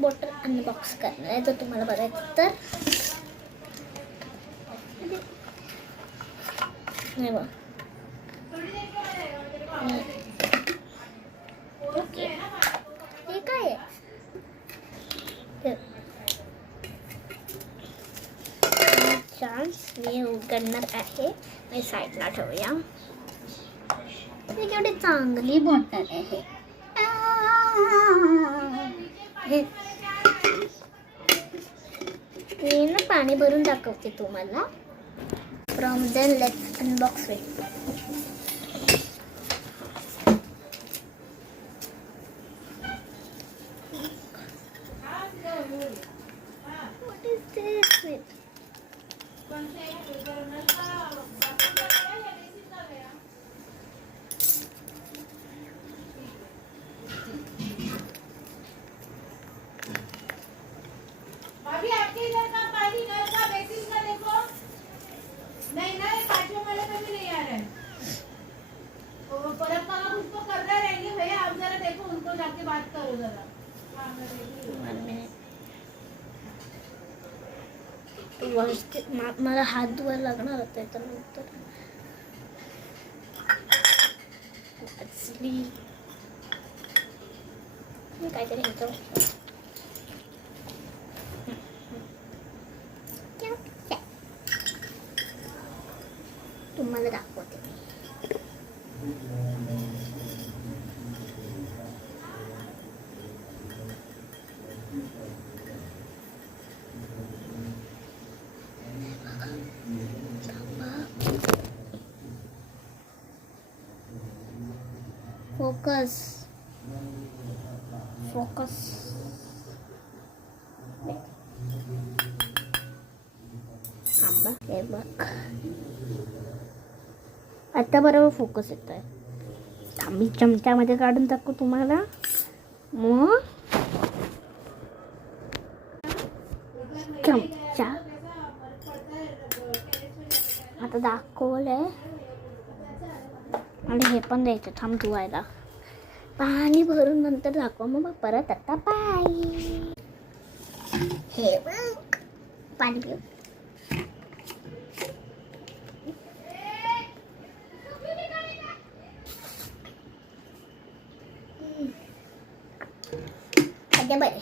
Bottle unbox करणार आहे. तर तुम्हाला बघायचं तर नाही बघ. ओके, हे काय आहे? चान्स मी उघडणार आहे. मी साईडला ठेवूया. ही केवढी चांगली बॉटल आहे. मी ना पाणी भरून दाखवते तुम्हाला. From then let's unbox it. What is this? भाभी आपके इधर का पानी नल का बेसिन का देखो. नहीं ना, ये पांचवें वाले पे भी नहीं आ रहा है. तो परम पापा उसको कर रहे रहेंगे भैया. आप जरा देखो, उनको जाके बात करो जरा. मला हात धुवायला लागणार होते तर नंतर काहीतरी होतं. तुम्हाला दाखवते. Focus focus. थांबा, हे बघ आता बरोबर फोकस येत आहे. थांबी चमच्यामध्ये काढून टाकू तुम्हाला. मग चमचा आता दाखवलंय. आणि हे पण द्यायचं. थांब धुवायला. पाणी भरून नंतर दाखव. मग परत आता बाय. हे बघ पाणी पिऊ. बरे